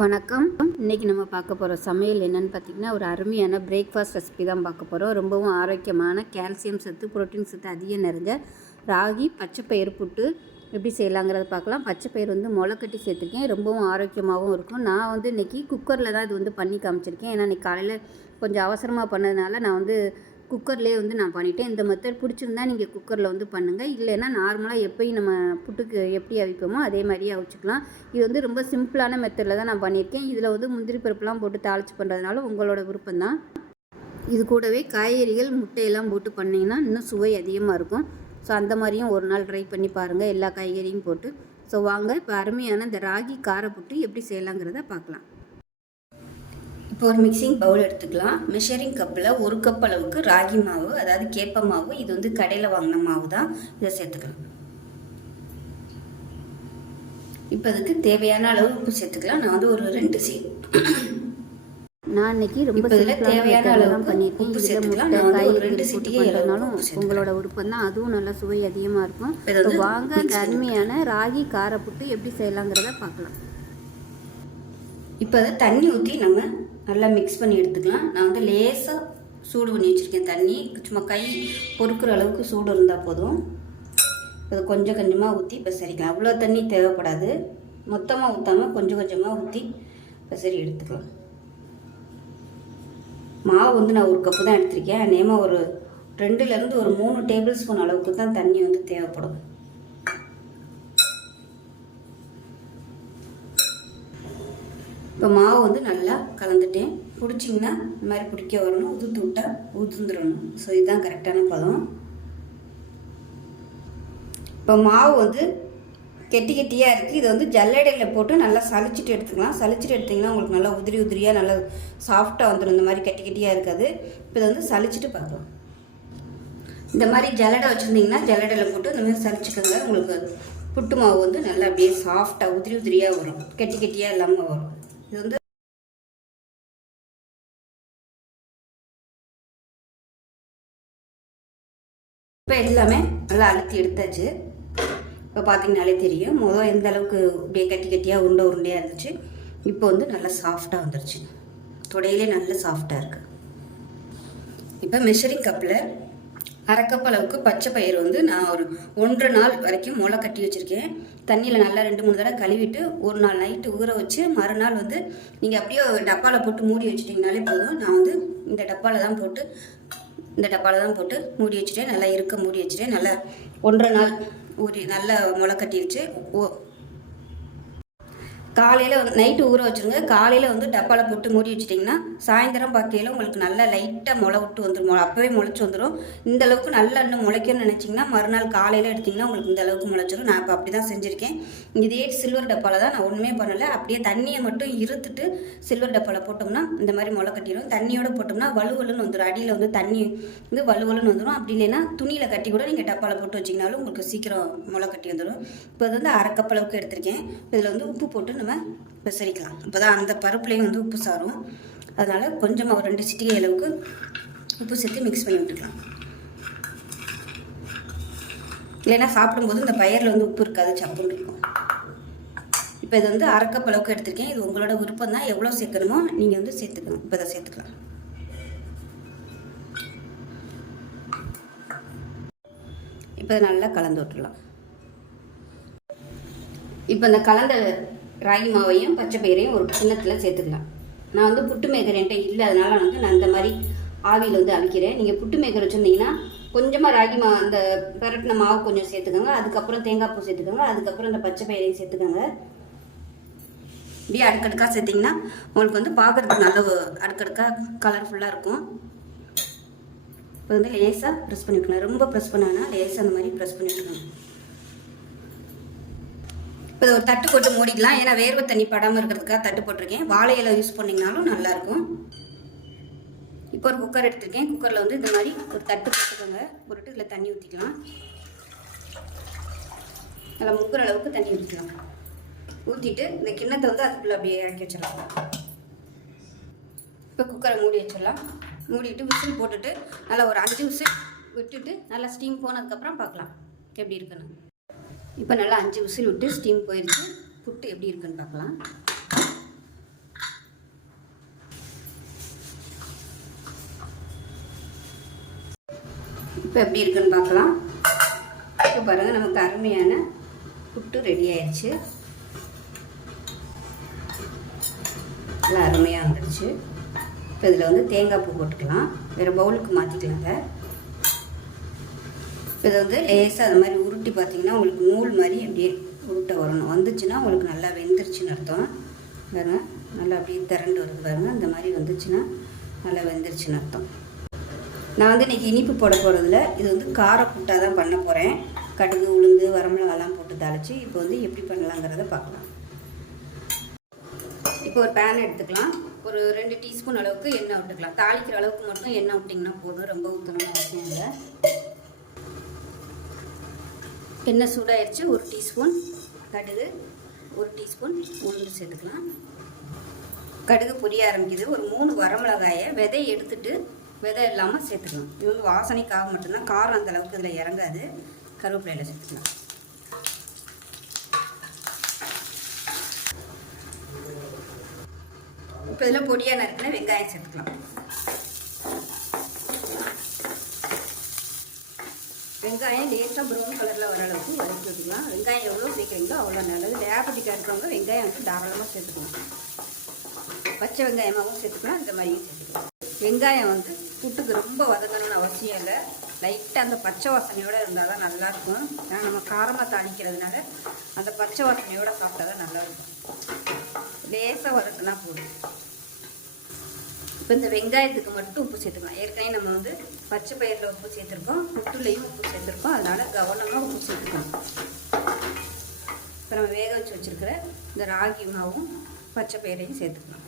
வணக்கம். இன்றைக்கி நம்ம பார்க்க போகிற சமையல் என்னென்னு பார்த்திங்கன்னா, ஒரு அருமையான பிரேக்ஃபாஸ்ட் ரெசிபி தான் பார்க்க போகிறோம். ரொம்பவும் ஆரோக்கியமான கால்சியம் சத்து, புரோட்டீன் சத்து அதிகம் நிறைஞ்ச ராகி பச்சைப்பயிறு புட்டு எப்படி செய்யலாங்கிறத பார்க்கலாம். பச்சைப்பயிறு முளைக்கட்டி சேர்த்துருக்கேன். ரொம்பவும் ஆரோக்கியமாகவும் இருக்கும். நான் இன்றைக்கி குக்கரில் தான் இது பண்ணி காமிச்சிருக்கேன். ஏன்னா இன்றைக்கி காலையில் கொஞ்சம் அவசரமாக பண்ணதுனால நான் குக்கர்லேயே நான் பண்ணிட்டேன். இந்த மெத்தட் பிடிச்சிருந்தா நீங்கள் குக்கரில் பண்ணுங்கள். இல்லைன்னா நார்மலாக எப்பயும் நம்ம புட்டுக்கு எப்படி அவிப்போமோ அதே மாதிரியே அவிச்சிக்கலாம். இது ரொம்ப சிம்பிளான மெத்தடில் தான் நான் பண்ணியிருக்கேன். இதில் முந்திரி பருப்புலாம் போட்டு தாளித்து பண்ணுறதுனால உங்களோட விருப்பம்தான். இது கூடவே காய்கறிகள் முட்டையெல்லாம் போட்டு பண்ணிங்கன்னா இன்னும் சுவை அதிகமாக இருக்கும். ஸோ அந்த மாதிரியும் ஒரு நாள் ட்ரை பண்ணி பாருங்கள், எல்லா காய்கறியும் போட்டு. ஸோ வாங்க இப்போ அருமையான இந்த ராகி கார புட்டு எப்படி செய்யலாங்கிறத பார்க்கலாம். இப்போ ஒரு மிக்சிங் பவுல் எடுத்துக்கலாம். மெஷரிங் கப்பில் 1 கப் அளவுக்கு ராகி மாவு, அதாவது கேப்ப மாவு, இது கடையில் வாங்கின மாவு தான், இதை சேர்த்துக்கலாம். இப்போ அதுக்கு தேவையான அளவு உப்பு சேர்த்துக்கலாம். நான் ஒரு 2 நான் இன்னைக்கு ரொம்ப தேவையான அளவு தான் பண்ணியிருக்கேன். உப்பு சேர்த்துக்கலாம். நான் ஒரு 2 சிட்டியே இல்லைனாலும் உங்களோட விருப்பம் தான். அதுவும் நல்லா சுவை அதிகமாக இருக்கும். வாங்க அந்த அருமையான ராகி கார புட்டு எப்படி செய்யலாங்கிறத பார்க்கலாம். இப்போ அதை தண்ணி ஊற்றி நம்ம நல்லா மிக்ஸ் பண்ணி எடுத்துக்கலாம். நான் லேசாக சூடு பண்ணி வச்சுருக்கேன் தண்ணி. சும்மா கை பொறுக்கிற அளவுக்கு சூடு இருந்தால் போதும். அதை கொஞ்சம் கொஞ்சமாக ஊற்றி இப்போ சரிக்கலாம். அவ்வளோ தண்ணி தேவைப்படாது. மொத்தமாக ஊற்றாமல் கொஞ்சம் கொஞ்சமாக ஊற்றி இப்போ சரி எடுத்துக்கலாம். மாவு நான் 1 கப்பு தான் எடுத்திருக்கேன். நேமாக ஒரு 2லேருந்து ஒரு 3 டேபிள் ஸ்பூன் அளவுக்கு தான் தண்ணி தேவைப்படும். இப்போ மாவு நல்லா கலந்துட்டேன். பிடிச்சிங்கன்னா இந்த மாதிரி பிடிக்க வரணும். உதுத்து விட்டால் உதுந்துடணும். ஸோ இதுதான் கரெக்டான பதம். இப்போ மாவு கெட்டி கெட்டியாக இருக்குது. இதை ஜல்லடையில் போட்டு நல்லா சளிச்சிட்டு எடுத்துக்கலாம். சளிச்சிட்டு எடுத்திங்கன்னா உங்களுக்கு நல்லா உதிரி உதிரியாக நல்லா சாஃப்டாக வந்துடும். இந்த மாதிரி கெட்டி கெட்டியாக இருக்காது. இப்போ இதை சளிச்சிட்டு பார்க்கலாம். இந்த மாதிரி ஜல்லடை வச்சுருந்திங்கன்னா ஜல்லடையில் போட்டு இந்த மாதிரி சளிச்சிக்கோங்க. உங்களுக்கு புட்டு மாவு நல்லா அப்படியே சாஃப்டாக உதிரி உதிரியாக வரும். கெட்டி கெட்டியாக இல்லாமல் வரும். இது இப்போ எல்லாமே நல்லா அழுத்தி எடுத்தாச்சு. இப்போ பார்த்தீங்கனாலே தெரியும் எந்த அளவுக்கு அப்படியே கட்டி கட்டியாக உருண்டையாக இருந்துச்சு. இப்போ நல்லா சாஃப்டாக வந்துருச்சு. தொடையிலே நல்லா சாஃப்டாக இருக்குது. இப்போ மெஷரிங் கப்பில் 1/2 கப் அளவுக்கு பச்சை பயிறு நான் ஒரு 1 நாள் வரைக்கும் முளை கட்டி வச்சுருக்கேன். தண்ணியில் நல்லா 2-3 தடவை கழுவிட்டு ஒரு நாள் நைட்டு ஊற வச்சு மறுநாள் நீங்கள் அப்படியே டப்பாவில் போட்டு மூடி வச்சுட்டிங்கனாலே போதும். நான் இந்த டப்பாவில் தான் போட்டு மூடி வச்சுட்டேன். நல்லா இருக்க மூடி வச்சுட்டேன். நல்லா 1.5 நாள் நல்லா முளை கட்டிடுச்சு. காலையில் நைட்டு ஊற வச்சுருங்க. காலையில் டப்பாவில் போட்டு மூடி வச்சிட்டிங்கன்னா சாயந்தரம் பார்க்கையில் உங்களுக்கு நல்லா லைட்டாக முளை விட்டு வந்துடும். அப்போவே முளைச்சி வந்துடும். இந்த அளவுக்கு நல்லா இன்னும் முளைக்கணும்னு நினச்சிங்கன்னா மறுநாள் காலையில் எடுத்திங்கன்னா உங்களுக்கு இந்த அளவுக்கு முளைச்சிடும். நான் இப்போ அப்படி தான் செஞ்சுருக்கேன். இதே சில்வர் டப்பாவில் தான், நான் ஒன்றுமே பண்ணலை. அப்படியே தண்ணியை மட்டும் இருத்துட்டு சில்வர் டப்பாவில் போட்டோம்னா இந்த மாதிரி முளை கட்டிடும். தண்ணியோடு போட்டோம்னா வலுவலுன்னு வந்துடும். அடியில் தண்ணி வலுவலுன்னு வந்துடும். அப்படி இல்லைன்னா துணியில் கட்டி கூட நீங்கள் டப்பாவில் போட்டு வச்சிங்கனாலும் உங்களுக்கு சீக்கிரம் முளை கட்டி வந்துடும். இப்போ 1/2 கப் அளவுக்கு எடுத்திருக்கேன். இதில் உப்பு போட்டு இப்போ சரிக்கலாம். இப்போ தான் அந்த பருப்புலேயும் உப்பு சாரும். அதனால் கொஞ்சமாக ஒரு 2 சிட்டிகை அளவுக்கு உப்பு சேர்த்து மிக்ஸ் பண்ணி விட்டுக்கலாம். இல்லைன்னா சாப்பிடும்போது இந்த பயிரில் உப்பு இருக்காது, சப்புன்னு இருக்கும். இப்போ இது 1/2 கப் அளவுக்கு எடுத்திருக்கேன். இது உங்களோட விருப்பம் தான். எவ்வளோ சேர்க்கணுமோ நீங்கள் சேர்த்துக்கணும். இப்போ இதை சேர்த்துக்கலாம். இப்போ நல்லா கலந்து விட்டுடலாம். இப்போ இந்த கலந்த ராகி மாவையும் பச்சை பயிரையும் ஒரு கிண்ணத்தில் சேர்த்துக்கலாம். நான் புட்டு மேக்கர் என்கிட்ட இல்லை, அதனால் நான் இந்த மாதிரி ஆவியில் அழிக்கிறேன். நீங்கள் புட்டு மேக்கர் வச்சுருந்தீங்கன்னா கொஞ்சமாக ராகி அந்த பெரட்டின மாவு கொஞ்சம் சேர்த்துக்கோங்க. அதுக்கப்புறம் தேங்காய் பூ சேர்த்துக்கோங்க. அதுக்கப்புறம் இந்த பச்சை பயிரையும் சேர்த்துக்கோங்க. இப்படியே அடுக்கடுக்காக சேர்த்திங்கன்னா உங்களுக்கு பார்க்குறதுக்கு நல்ல அடுக்கடுக்காக கலர்ஃபுல்லாக இருக்கும். இப்போ லேசாக ப்ரெஸ் பண்ணிவிட்டுக்கலாம். ரொம்ப ப்ரெஸ் பண்ணாங்கன்னா லேசாக அந்த மாதிரி ப்ரெஸ் பண்ணிவிட்டுக்கணும். இப்போ ஒரு தட்டு போட்டு மூடிக்கலாம். ஏன்னா வேர்வை தண்ணி படாமல் இருக்கிறதுக்காக தட்டு போட்டிருக்கேன். வாழை இலை யூஸ் பண்ணிங்கனாலும் நல்லாயிருக்கும். இப்போ ஒரு குக்கர் எடுத்துருக்கேன். குக்கரில் இந்த மாதிரி ஒரு தட்டு போட்டுக்கோங்க. போட்டுட்டு இதில் தண்ணி ஊற்றிக்கலாம். நல்லா முங்குற அளவுக்கு தண்ணி ஊற்றிக்கலாம். ஊற்றிட்டு இந்த கிண்ணத்தை அதுக்குள்ளே அப்படியே இறக்கி வச்சிடலாம். இப்போ குக்கரை மூடி வச்சிடலாம். மூடிட்டு விசில் போட்டுட்டு நல்லா ஒரு 5 விசில் விட்டுட்டு நல்லா ஸ்டீம் போனதுக்கப்புறம் பார்க்கலாம் எப்படி இருக்குன்னு. இப்போ நல்லா 5 விசில் விட்டு ஸ்டீம் போயிடுச்சு. புட்டு எப்படி இருக்குன்னு பார்க்கலாம். இப்போ எப்படி இருக்குன்னு பார்க்கலாம். இப்போ பாருங்கள், நமக்கு அருமையான புட்டு ரெடி ஆயிடுச்சு. நல்லா அருமையாக வந்துடுச்சு. இப்போ இதில் வந்து தேங்காய் பூ போட்டுக்கலாம். வேறு பவுலுக்கு மாற்றிக்கலாங்க. இப்போ இதை வந்து லேசாக அது மாதிரி உருட்டி பார்த்திங்கன்னா உங்களுக்கு நூல் மாதிரி அப்படியே உருட்டை வரணும். வந்துச்சுன்னா உங்களுக்கு நல்லா வெந்துருச்சுன்னு அர்த்தம். பாருங்கள், நல்லா அப்படியே திரண்டு வருது பாருங்கள். அந்த மாதிரி வந்துச்சுன்னா நல்லா வெந்துருச்சுன்னு அர்த்தம். நான் வந்து இன்றைக்கி இனிப்பு போட போகிறதில்ல. இது வந்து கார புட்டாக தான் பண்ண போகிறேன். கடுகு, உளுந்து, வரமிளகாலாம் போட்டு தாளித்து இப்போ வந்து எப்படி பண்ணலாங்கிறத பார்க்கலாம். இப்போ ஒரு பேன் எடுத்துக்கலாம். ஒரு 2 டீஸ்பூன் அளவுக்கு எண்ணெய் விட்டுக்கலாம். தாளிக்கிற அளவுக்கு மட்டும் எண்ணெய் விட்டிங்கன்னா போதும், ரொம்ப ஊற்றணும்னு அவசியம் இல்லை. எண்ணெய் சூடாகிடுச்சு. 1 டீஸ்பூன் கடுகு, 1 டீஸ்பூன் உளுந்து சேர்த்துக்கலாம். கடுகு பொரிய ஆரம்பிக்குது. ஒரு 3 வரமிளகாயை விதை எடுத்துட்டு விதை இல்லாமல் சேர்த்துக்கலாம். இது வந்து வாசனைக்காக மட்டும்தான், காரம் அந்த அளவுக்கு இதில் இறங்காது. கருவேப்பிலையில் சேர்த்துக்கலாம். இப்போ இதில் பொடியாக நறுக்கின வெங்காயம் சேர்த்துக்கலாம். வெங்காயம் லேசாக ப்ரௌன் கலரில் வர அளவுக்கு வதக்கி வச்சுக்கலாம். வெங்காயம் எவ்வளோ சேர்க்குறீங்களோ அவ்வளோ நல்லது. டயாபெட்டிக்காக இருக்கிறவங்க வெங்காயம் வந்து தாராளமாக சேர்த்துக்கலாம். பச்சை வெங்காயமாகவும் சேர்த்துக்கலாம், இந்த மாதிரியும் சேர்த்துக்கலாம். வெங்காயம் வந்து புட்டுக்கு ரொம்ப வதங்கணும்னு அவசியம் இல்லை. லைட்டாக அந்த பச்சை வாசனையோடு இருந்தால் தான் நல்லாயிருக்கும். ஏன்னா நம்ம காரமாக தாளிக்கிறதுனால அந்த பச்சை வாசனையோடு சாப்பிட்டா தான் நல்லாயிருக்கும். லேசாக வதக்குனா போதும். இப்போ இந்த வெங்காயத்துக்கு மட்டும் உப்பு சேர்த்துக்கலாம். ஏற்கனவே நம்ம வந்து பச்சை பயிரில் உப்பு சேர்த்துருக்கோம், புட்டுலையும் உப்பு சேர்த்துருக்கோம். அதனால் கவனமாக உப்பு சேர்த்துக்கணும். இப்போ நம்ம வேக வச்சு வச்சுருக்கிற இந்த ராகி மாவும் பச்சை பயிரையும் சேர்த்துக்கலாம்.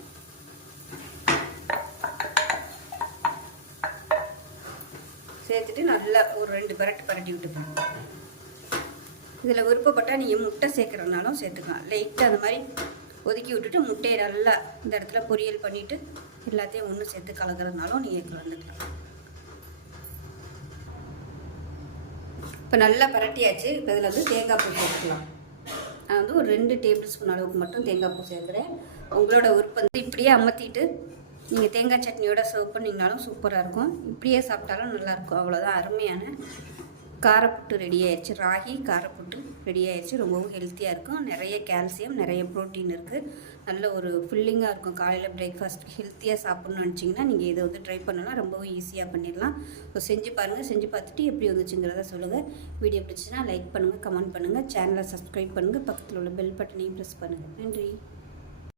சேர்த்துட்டு நல்லா ஒரு 2 பரட்டி விட்டுக்கணும். இதில் விருப்பப்பட்டால் நீங்கள் முட்டை சேர்க்குறதுனாலும் சேர்த்துக்கலாம். லைட்டாக அந்த மாதிரி ஒதுக்கி விட்டுட்டு முட்டையை நல்லா இந்த இடத்துல பொரியல் பண்ணிவிட்டு எல்லாத்தையும் ஒன்று சேர்த்து கலக்கிறதுனாலும் நீங்கள் கலந்துக்கலாம். இப்போ நல்லா பரட்டியாச்சு. இப்போ இதில் வந்து தேங்காய் பூ சேர்த்துக்கலாம். நான் வந்து ஒரு 2 டேபிள் ஸ்பூன் அளவுக்கு மட்டும் தேங்காய் பூ சேர்க்குறேன். உங்களோட விருப்பம் வந்து இப்படியே அமர்த்திட்டு நீங்கள் தேங்காய் சட்னியோட சர்வ் பண்ணிங்கனாலும் சூப்பராக இருக்கும். இப்படியே சாப்பிட்டாலும் நல்லாயிருக்கும். அவ்வளோதான், அருமையான காரப்புட்டு ரெடி ஆயிடுச்சு. ராகி காரப்புட்டு ரெடி ஆயிடுச்சு. ரொம்பவும் ஹெல்த்தியாக இருக்கும். நிறைய கால்சியம், நிறைய ப்ரோட்டீன் இருக்குது. நல்ல ஒரு ஃபில்லிங்காக இருக்கும். காலையில் பிரேக்ஃபாஸ்ட் ஹெல்த்தியாக சாப்பிட்ணுன்னு நினச்சிங்கன்னா நீங்கள் இதை வந்து ட்ரை பண்ணலாம். ரொம்பவும் ஈஸியாக பண்ணிடலாம். ஸோ செஞ்சு பாருங்கள். செஞ்சு பார்த்துட்டு எப்படி வந்துச்சுங்கிறத சொல்லுங்கள். வீடியோ பிடிச்சின்னா லைக் பண்ணுங்கள், கமெண்ட் பண்ணுங்கள், சேனலை சப்ஸ்கிரைப் பண்ணுங்கள், பக்கத்தில் உள்ள பெல் பட்டனையும் ப்ரெஸ் பண்ணுங்கள். நன்றி.